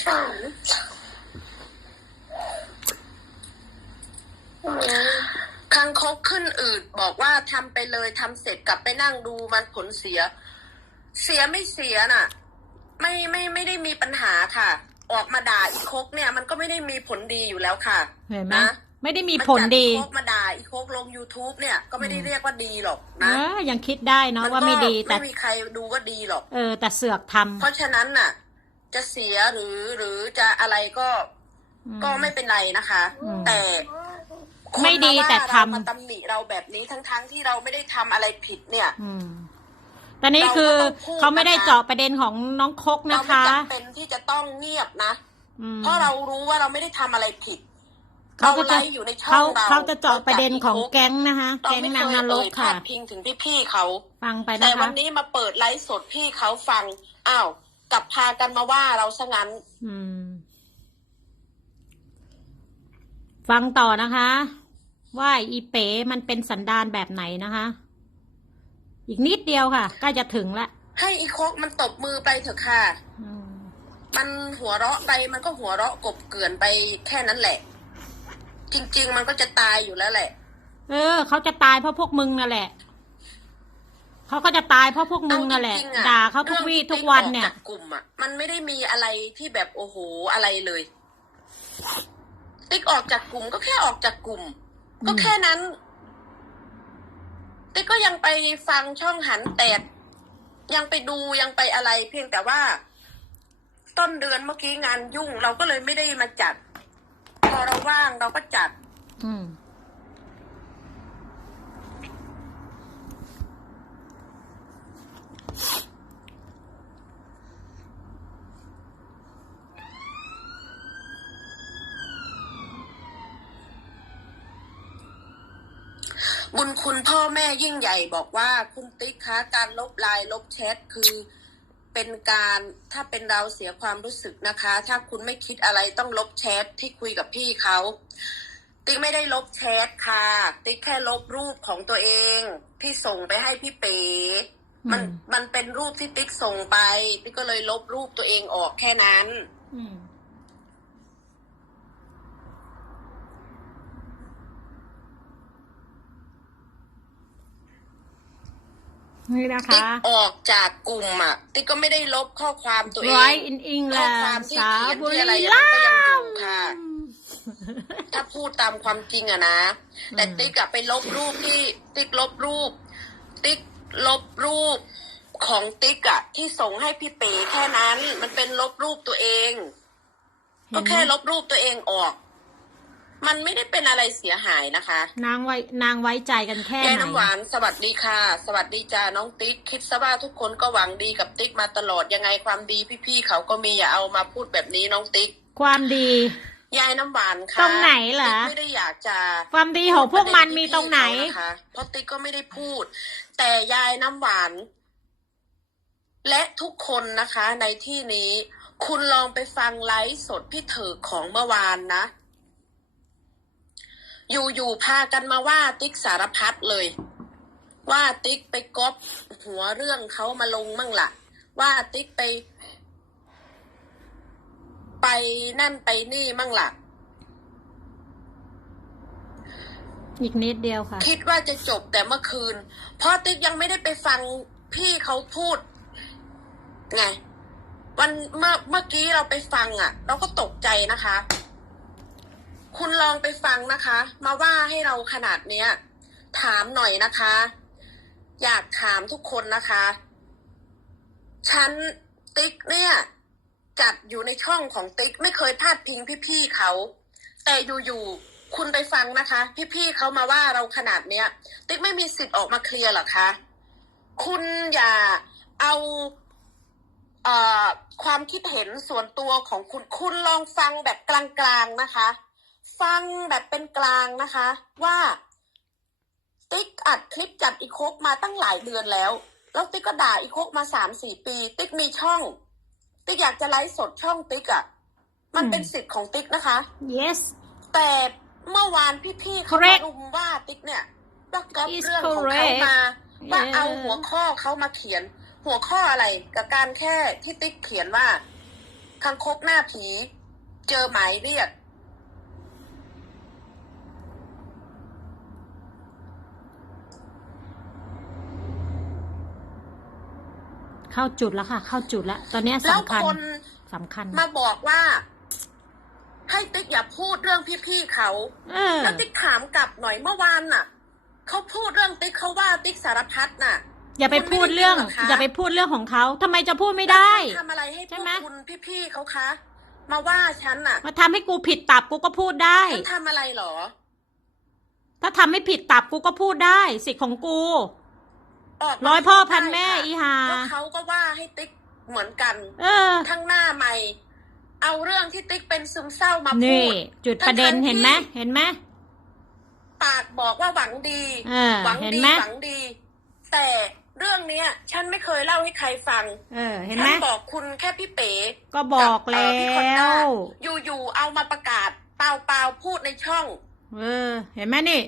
ฉันคังคกขึ้นอืดบอกว่าทำไปเลยทำเสร็จกลับไปนั่งดูมันผลเสีย เสียไม่เสียน่ะ ไม่ไม่ไม่ได้มีปัญหาค่ะ ออกมาด่าอีโคกเนี่ย มันก็ไม่ได้มีผลดีอยู่แล้วค่ะเห็นไหมนะไม่ได้มีผลดีนจัอีโคกมาด่าอีโคกลง youtube เนี่ยก็ไม่ได้เรียกว่าดีหรอกเอนะอยังคิดได้เนาะว่าไม่ดีแต่ไม่มีใครดูว่าดีหรอกเออแต่เสือกทำเพราะฉะนั้นน่ะ จะเสียหรือหรือจะอะไรก็อืมก็ไม่เป็นไรนะคะ อืม แต่คนไม่ดีาว่าแต่ทำเรามาตำหนิเราแบบนี้ทั้งๆที่เราไม่ได้ทำอะไรผิดเนี่ย อืมแต่นี่คือเราก็ต้องพูดเขาไม่ได้นะคะเจาะประเด็นของน้องคกเรานะไม่คะ จำเป็นที่จะต้องเงียบนะ อืม เพราะเรารู้ว่าเราไม่ได้ทำอะไรผิดเขาก็จะไลฟ์อยู่ในช่องเขาเราเขาจะเจาะประเด็นของราจับแก๊งนะคะ เราแก๊งไม่นางเคยนรเอ่กยพาค่ะ ดพิงถึงพี่ๆเขา ฟังไปแต่นะวัคะ นนี้มาเปิดไลฟ์สดพี่เขาฟัง อ้าว กลับพากันมาว่าเราซะงั้น อืม ฟังต่อนะคะ ว่าอีเป๋มันเป็นสันดานแบบไหนนะคะ อีกนิดเดียวค่ะใกล้จะถึงละให้อีโคกมันตบมือไปเถอะค่ะ อืมมันหัวเราะไปมันก็หัวเราะกบเกลื่อนไปแค่นั้นแหละ จริง ๆ มันก็จะตายอยู่แล้วแหละ เออ เขาจะตายเพราะพวกมึงนั่นแหละ เขาก็จะตายเพราะพวกมึงนั่นแหละเอาจริงๆอะด่าเขาทุกวี่รื่องทุกวันเนี่ยติ๊ออกจากกลุ่มอะมันไม่ได้มีอะไรที่แบบโอ้โหอะไรเลย ติ๊กออกจากกลุ่มก็แค่ออกจากกลุ่มก็แค่นั้น ติ๊กก็ยังไปฟังช่องหันแตกยังไปดูยังไปอะไร เพียงแต่ว่า ต้นเดือนเมื่อกี้งานยุ่ง เราก็เลยไม่ได้มาจัด พอเราว่างเราก็จัด อืม บุญคุณพ่อแม่ยิ่งใหญ่บอกว่าคุณติ๊กคะการลบไลน์ลบแชทคือเป็นการถ้าเป็นเราเสียความรู้สึกนะคะ ถ้าคุณไม่คิดอะไรต้องลบแชทที่คุยกับพี่เขาติ๊กไม่ได้ลบแชทค่ะ ติ๊กแค่ลบรูปของตัวเองที่ส่งไปให้พี่เป๋มันอืมมันเป็นรูปที่ติ๊กส่งไป ติ๊กก็เลยลบรูปตัวเองออกแค่นั้น อืม นี่นะติ๊กคะออกจากกลุ่มอะ ติ๊กก็ไม่ได้ลบข้อความตัวเอง Right in ข้อความ England ที่สาเขียนบุที่รีอะไรรัมันก็ยังอยู่มย์ ค่ะ ถ้าพูดตามความจริงอะนะ แต่อืม ติ๊กอะไปลบรูปที่ ติ๊กลบรูป ติ๊กลบรูปของติ๊กอะที่ส่งให้พี่เป๋แค่นั้น มันเป็นลบรูปตัวเอง ก็แค่ลบรูปตัวเองออก มันไม่ได้เป็นอะไรเสียหายนะคะ นางไว้นางไว้ใจกันแค่ยายไหนน้ำหวานสวัสดีค่ะ สวัสดีจ้าน้องติ๊ก คิดซะว่าทุกคนก็หวังดีกับติ๊กมาตลอดยังไงความดีพี่ๆเขาก็มีอย่าเอามาพูดแบบนี้น้องติ๊ก ความดียายน้ำหวานค่ะตรงไหนเหรอติ๊กไม่ได้อยากจะความดีของพวกมันมีตรงไหนพูดประเด็ที่พี่เขานะคะเพราะติ๊กก็ไม่ได้พูด แต่ยายน้ำหวาน และทุกคนนะคะ ในที่นี้ คุณลองไปฟังไลฟ์สดพี่เถิกของเมื่อวานนะ อยู่ๆพากันมาว่าติ๊กสารพัดเลย ว่าติ๊กไปก๊อปหัวเรื่องเขามาลงมั่งละ่ะ ว่าติ๊กไป ไปนั่นไปนี่มั่งล่ะ อีกนิดเดียวค่ะ คิดว่าจะจบแต่เมื่อคืน เพราะติ๊กยังไม่ได้ไปฟังพี่เขาพูด ไง วันเมื่อเมื่อกี้เราไปฟังอะ เราก็ตกใจนะคะ คุณลองไปฟังนะคะ มาว่าให้เราขนาดเนี้ย ถามหน่อยนะคะ อยากถามทุกคนนะคะฉันติ๊กเนี่ย จัดอยู่ในช่องของติ๊กไม่เคยพลาดพิงพี่ๆเขา แต่อยู่ๆคุณไปฟังนะคะ พี่ๆเขามาว่าเราขนาดเนี้ย ติ๊กไม่มีสิทธิ์ออกมาเคลียร์หรอคะคุณอย่าเอาเอ่อความคิดเห็นส่วนตัวของคุณคุณลองฟังแบบกลางๆนะคะ ฟังแบบเป็นกลางนะคะ ว่าติ๊กอัดคลิปจัดอีโคกมาตั้งหลายเดือนแล้ว แล้วติ๊กก็ด่าอีโคกมาสามสี่ปี ติ๊กมีช่อง ติ๊กอยากจะไลฟ์สดช่องติ๊กอะ่ะ มันอืมเป็นสิทธิ์ของติ๊กนะคะ yes แต่เมื่อวานพี่ๆเขามา Correct รุมว่าติ๊กเนี่ยว่าก๊อป Is เรื่องของเขา correct มา ว่า Yeah เอาหัวข้อเขามาเขียน หัวข้ออะไรกับการแค่ที่ติ๊กเขียนว่าคังคกหน้าผี เจอหมายเรียก เข้าจุดแล้วค่ะ เข้าจุดแล้ว ตอนเนี้ยแล้วสำคัญคนสำคัญ มาบอกว่า ให้ติ๊กอย่าพูดเรื่องพี่ๆเขาเออ แล้วติ๊กถามกลับหน่อยเมื่อวานน่ะเขาพูดเรื่องติ๊กเขาว่าติ๊กสารพัดน่ะ อย่าไปพูดเรื่อง คุณไม่ได้ยินเหรอคะ อย่าไปพูดเรื่องของเขาทำไมจะพูดไม่ได้ทำอะไรให้พใช่วกไหมคุณพี่ๆเขาคะ มาว่าฉันน่ะมาทำให้กูผิดตับกูก็พูดได้ ฉันทำอะไรเหรอ ถ้าทำให้ผิดตับกูก็พูดได้ สิทธิ์ของกูออกมา ร้อยพ่อพูดพันแม่ได้ค่ะอีหาแล้วเขาก็ว่าให้ติ๊กเหมือนกัน เออข้างหน้าใหม่ เอาเรื่องที่ติ๊กเป็นซึมเศร้ามาพูนี่ดจุดประเด็นทั้งๆเห็นไหมที่เห็นไหมปากบอกว่าหวังดีเออหวังเห็นดีไหมหวังดี แต่เรื่องเนี้ย ฉันไม่เคยเล่าให้ใครฟัง เออ เห็นฉัไหมบอกคุณแค่พี่เป๋ก็บอกเอ่แล้อพี่คอนด้าวอยู่ๆเอามาประกาศเปล่าๆพูดในช่อง เออ เห็นไหมนี่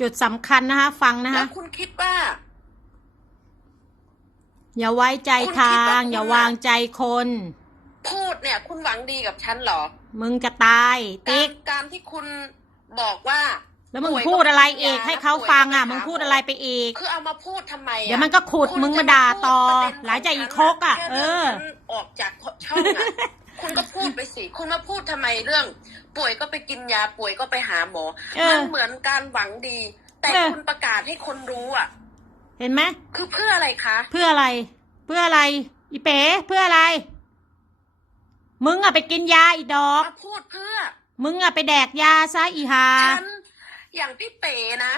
จุดสำคัญนะคะ ฟังนะแล้คะวคุณคิดว่า อย่าไว้ใจคุณทาคิดว่าคุงณอย่าอะวางใจคน พูดเนี่ย คุณหวังดีกับฉันเหรอ มึงจะตายกาติ๊รกการที่คุณบอกว่า แล้วมึงป่วยพูดอะไรก็อีกยาให้เขาป่วยฟังก็อะไปหามึงพูดหมอออะไรไปอีกคือเอามาพูดทำไมอะเดี๋ยวมันก็ขุดคุณมึงจะมาด่าพูดต่อประเด็นหลายใจขงอีกฉันคกอะแค่เอรื่งอฉันออกจากช่องอะคุณก็พูดไปสิ คุณมาพูดทำไมเรื่อง ป่วยก็ไปกินยาป่วยก็ไปหาหมอเออมันเหมือนการหวังดี แต่เออคุณประกาศให้คนรู้อะ เห็นไหมคือเพื่ออะไรคะ เพื่ออะไร เพื่ออะไร อีเป๋เพื่ออะไร มึงอะไปกินยาอีดอก มาพูดเพื่อ มึงอะไปแดกยาซะอีหาฉัน อย่างพี่เป๋นะ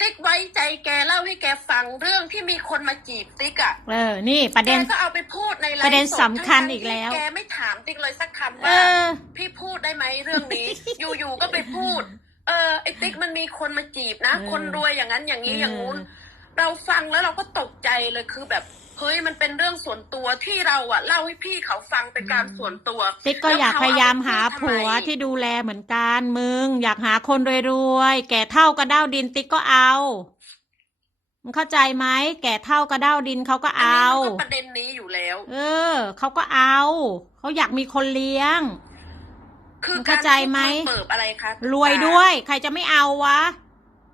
ติ๊กไว้ใจแกเล่าให้แกฟังเรื่องที่มีคนมาจีบติ๊กอะเออ นี่ประแกเด็น ก็เอาไปพูดในไลฟ์ประเด็นดสำคัญทั้งๆอีกแล้วที่แกไม่ถามติ๊กเลยสักคำเอว่า อ พี่พูดได้ไหมเรื่องนี้ อยู่ๆก็ไปพูด เออไอ้ติ๊กมันมีคนมาจีบนะ เออคนรวยอย่างนั้นอย่างนี้เอออย่างงู้น เราฟังแล้วเราก็ตกใจเลยคือแบบเฮ้ยมันเป็นเรื่องส่วนตัวที่เราอะเล่าให้พี่เขาฟังเป็นการส่วนตัวติ๊กก็อยากพยายามหาผัวแล้วเขาเอาไปพูดทำไมที่ดูแลเหมือนกันมึง อยากหาคนรวยๆแก่เท่ากระด้าวดินติ๊กก็เอามึงเข้าใจไหมแก่เท่ากระด้าวดินเขาก็อันเอานี้มันก็ประเด็นนี้อยู่แล้ว เออเขาก็เอาเขาอยากมีคนเลี้ยง คือมึงเข้าใจไหมการเปิดอะไรคะรวยด้วย ใครจะไม่เอาวะ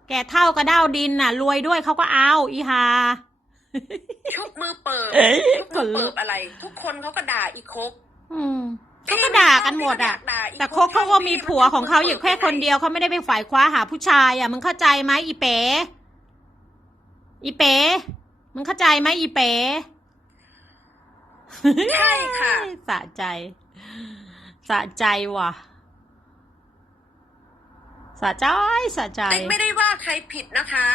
แก่เท่ากระด้าวดินน่ะ รวยด้วยเขาก็เอา อีหาชุบมือเปิดเอ้ยชุบมือขนลุเปิกดอะไร ทุกคนเขาก็ด่าอีโคกอืมเขาก็ด่ากันหมดอะ แต่โคกเขาก็มีผัวของเขาอยู่แค่คนเดียวเขาไม่ได้ไปฝ่ายคว้าหาผู้ชายอะมึงเข้าใจไหมอีเป๋ อีเป๋มึงเข้าใจไหมอีเป๋ใช่ค่ะ สะใจ สะใจว่ะ สะใจสะใจ ติ๊กไม่ได้ว่าใครผิดนะคะ